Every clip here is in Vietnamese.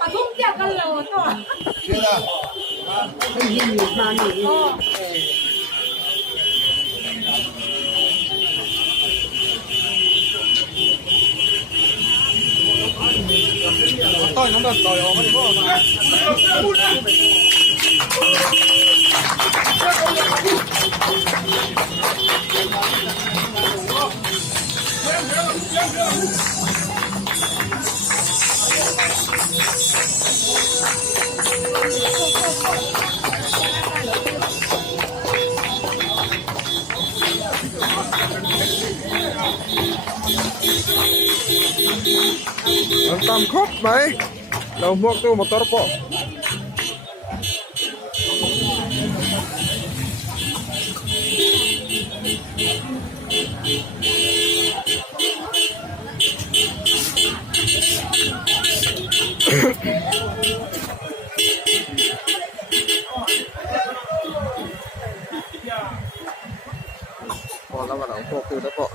ปทุมเกี่ยวกันเลยตัวเชื่อไม่ยินมาหนีต่อยน้องแบบต่อยออกมาดิพ่อมันตามครบไหมเราหมวกตู้มอเตอร์ปอพอแล้วมาหลังพวกตู้แล้วปอ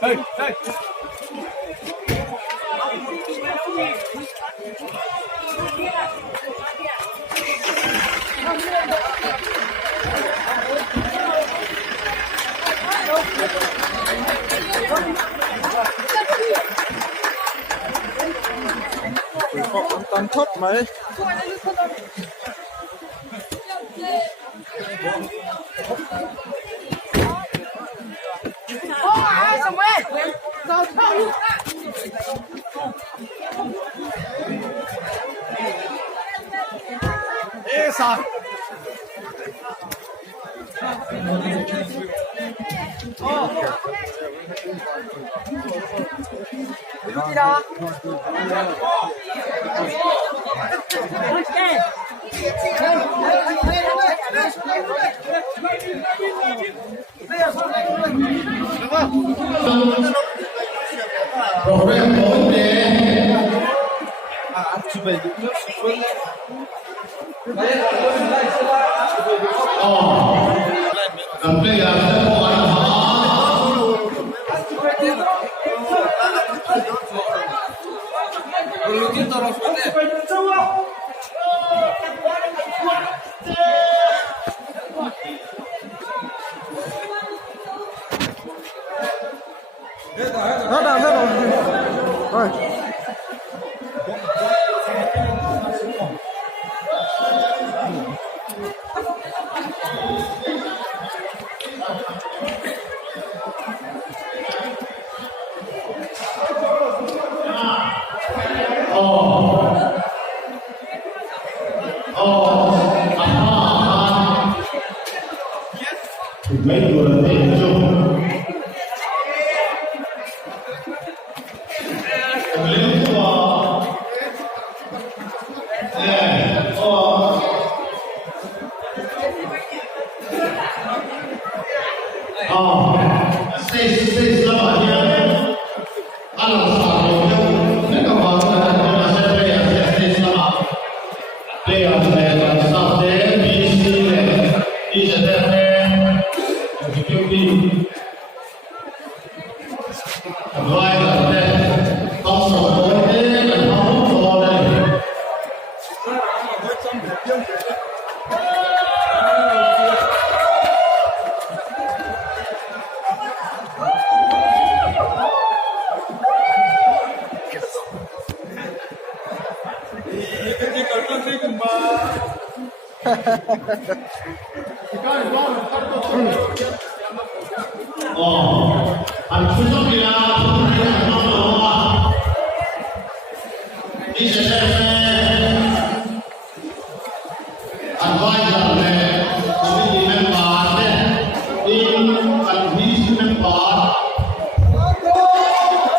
เฮ้ยเฮ้ยตามครบไหมEsa. Mira. anh chú trọng đi nào, không phải là mong đồ đi xe anh vai giờ này tôi đi men bát đấy đi anh đi men bát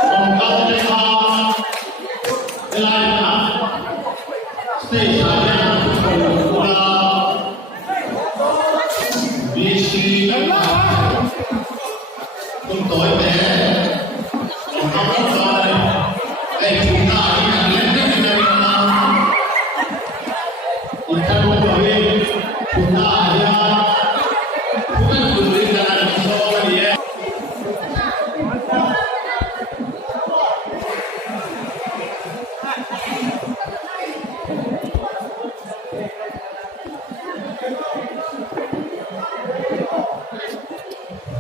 còn các cái hàng cái này là stay này là VC không tối bé còn không có rồi đây chúng ta đi lên cái này mà chúng ta không có đi chúng ta đi chúng ta cùng đi ra làm sao vậy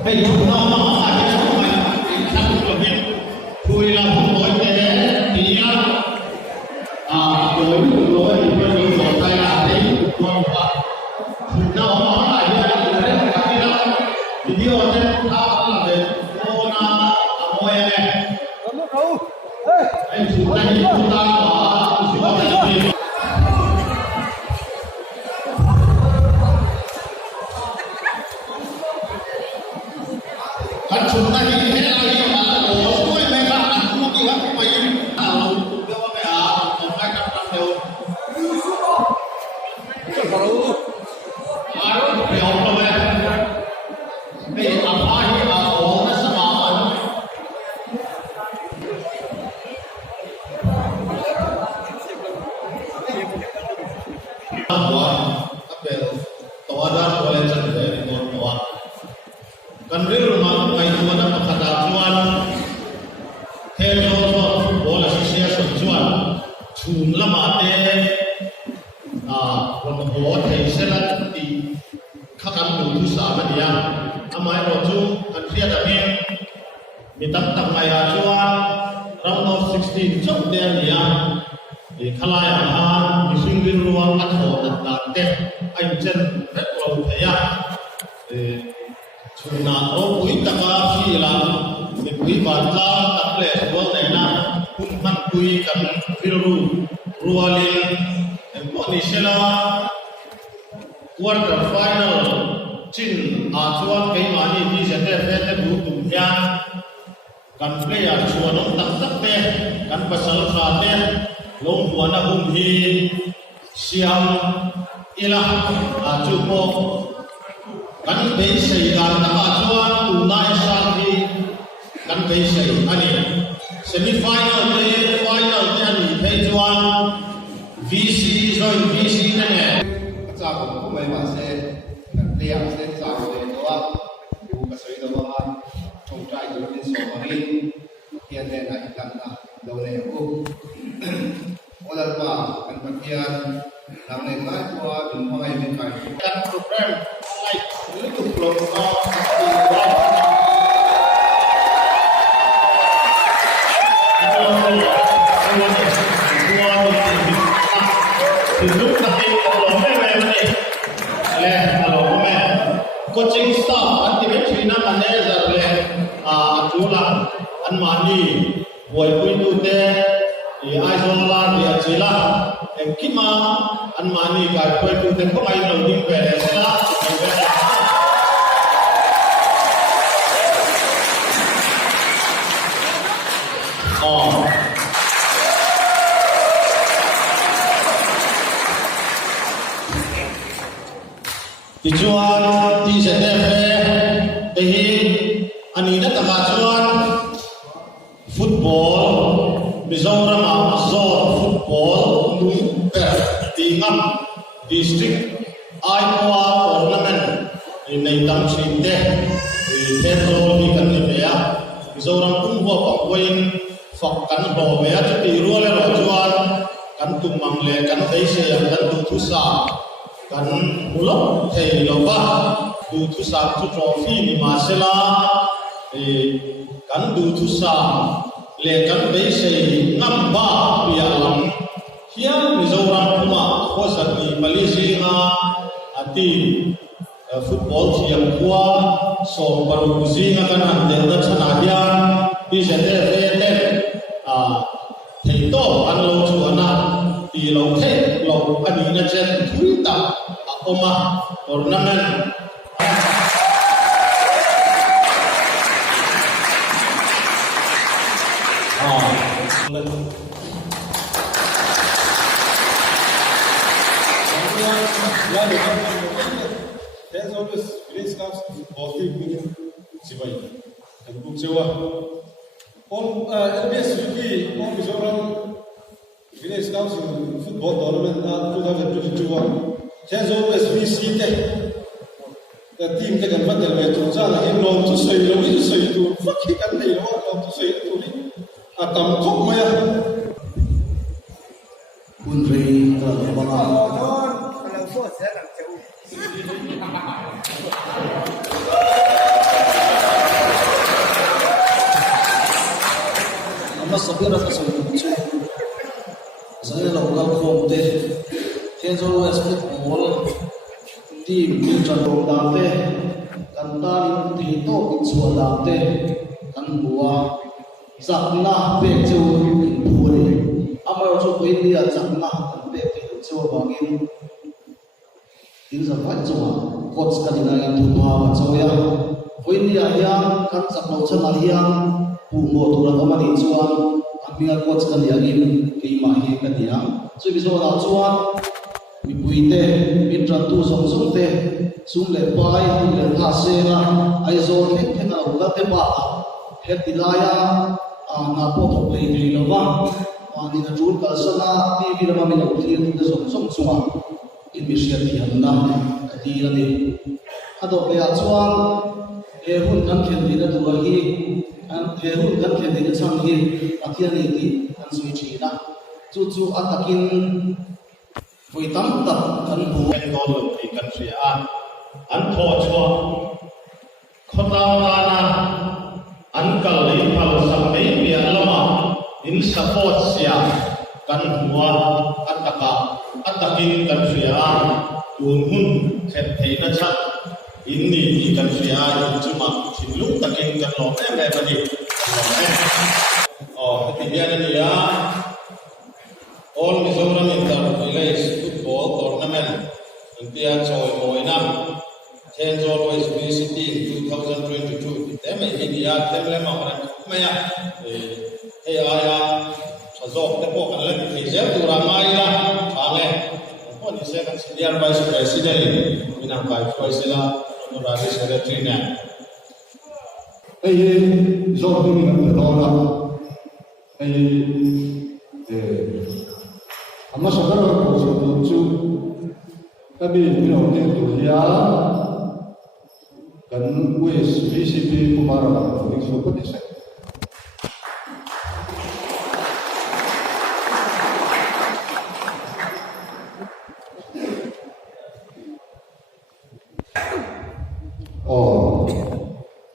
hey chúng ta tôi là một người trẻ thì đối với những người tay là đấy còn phải nó lại như thế này cái đó thì điều trên thao là về cô na môi này anh chúng ta mà chúng ta gì anh chúng ta như thế này quarter final chin chuan ke mani ti jate fe te bu tum hian kan player chuan ong tak tak te kan pasal kha te lom buana hum hi siam ila chu po kan be sei kan ta chuan tu nai sa hi kan be sei ani semi final te final te ani the chuan VC rồi VC ne cha cũng mấy bạn sẽ liệp sẽ giáo về đó dù cái sợi đó mà trong trai của bên số mà đi hiện nay là làm là đầu này cũng ở đây mà anh bác hiện làm này lại qua đừng có ai bên cạnh các program lại liên tục lồng vào thì lúc này lồng về này le lồng về coaching staff anh thì biết chuyện nào manager le chú là anh mani buổi cuối tu te thì ai cho la thì chỉ là em khi mà anh mani cái buổi tu te không ai nói đi về sẽ là về thì chuan thì sẽ đem về thì anh ấy đã tập chuan football Mizoram zone football nung per tingam district Aikwa tournament này tam sinh te thì thế rồi thì cần phải về Mizoram cũng vừa có quên phật cắn đồ về cho thì rùa lên rồi chuan cắn tung mang lệ cắn thấy xe cắn tung thu sa kan mulok thei lova du thu sa chu trophy ni ma sela kan du thu sa le kan be sei ngam ba pia lam hiam Mizoram kuma khosat ni Malaysia team football thiam khua so paru zinga kan han den da chana hian pi se te fe te thei to an lo chu ana pi lo the lo ani na chen thui ta oma tournament There's always Village Scouts football team Sibai and Buksewa. On LBS Wiki, on Mizoram Village Scouts football tournament 2022. There's always VC the team that can put the way to Zana in long to say, to fuck he can take long to say to me. At the top, Maya. Country, Amma sabira ka so chu zai lo gal khom te kenzo aspect mol team min chan ro da te kan ta ti to ki chu da te kan bua zakna pe chu phuri amar chu ko india zakna pe chu bangin in za vai chu coach kan ina in thu ha ma chu ya ko india ya kan zakno chama hiang pu mo tu ra ma ni chuan aminga coach kan ya in ke ma hi kan ya chu bi so da chuan mi puite mi tran tu song song te sum le pai le ha se na ai zo thek thek na u te ba het dilaya na po to play ni lo wa ni na jul ka sana ti vi ma mi na u thi te song song chunga in mi sia ti han na ka ti la ni ado pe a chuan e hun kan khen ni na tu hi an e hun kan khen ni chang hi athia ni ti an sui chi na chu atakin voi tam tak kan bu kan don lo ti kan sia an tho chwa khota na an kal le phal sam mai mi alama in support sia kan huwa atakin kan sia tun hun khet thei na cha in ni kan sia in chuma thin lu takin kan lo me ba ni ti bian ni ya All Mizoram Inter-Village Football Tournament India Choi Moina Change always visiting 2022. Them India, them Lemaran, Maya, Aya, Chazok, the Pok, and let me say to Ramaya, Chale, on the second senior vice president, Minamkai Faisila, Ravi Secretary. Hey, Zorbing and Dora. Hey, amma sakara ko so chu tabi no te tu ya kan wes VCP kumara ko so ko dise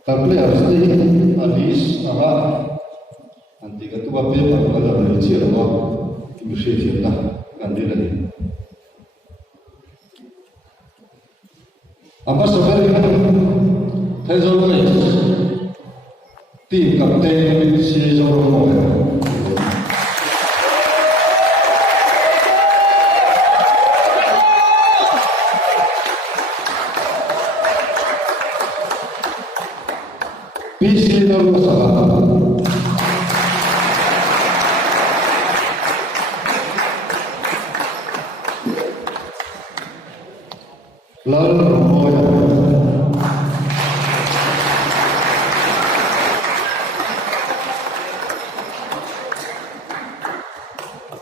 ta players ni alis ara anti ka tu ba pe pa ka la ni chi ro Mesti kita kandil lagi. Apa sebenarnya? Saya tim kapten si Zoro. Visi Zoro salah. Lalu Romoya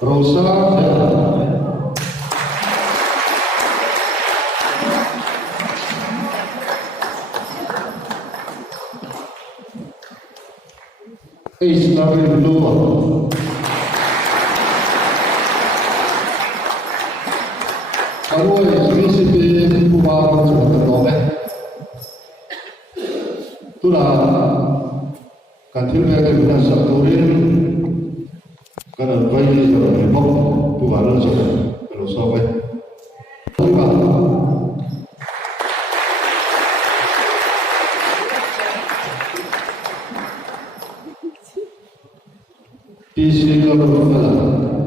Rosa Ismail Dua Arwah VCP Kumar Sumatera Itulah kantil mereka guna saturin karena bayi kalau dipok bukan saja kalau sampai lima Sri Lanka.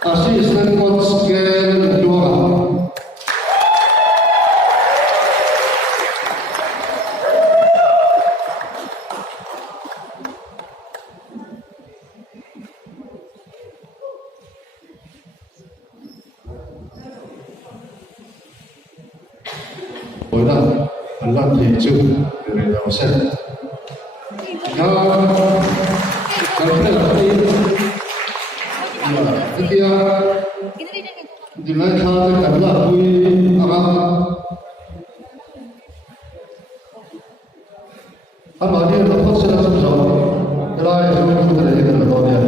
Assistant coach Kel Dora. Allah hijau dari Yosef. Ketika dilihat adalah bui Arab, apa dia dapat sudah susah, kalau yang sudah dari kita tahu dia.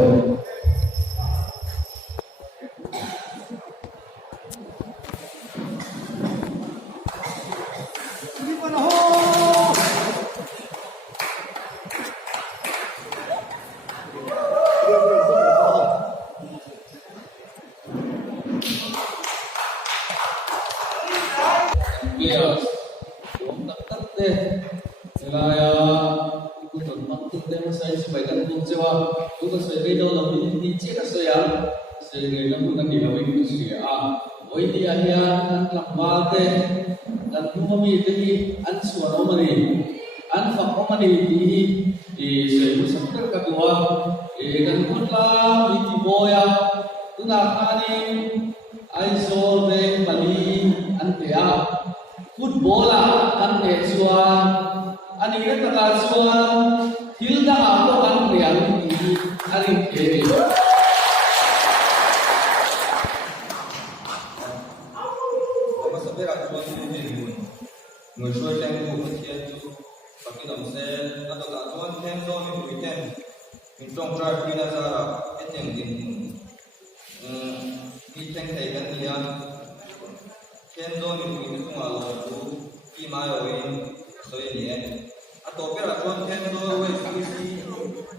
Atau pera tuan kan do we susi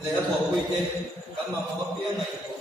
le atau we te kan ma ma pia ngai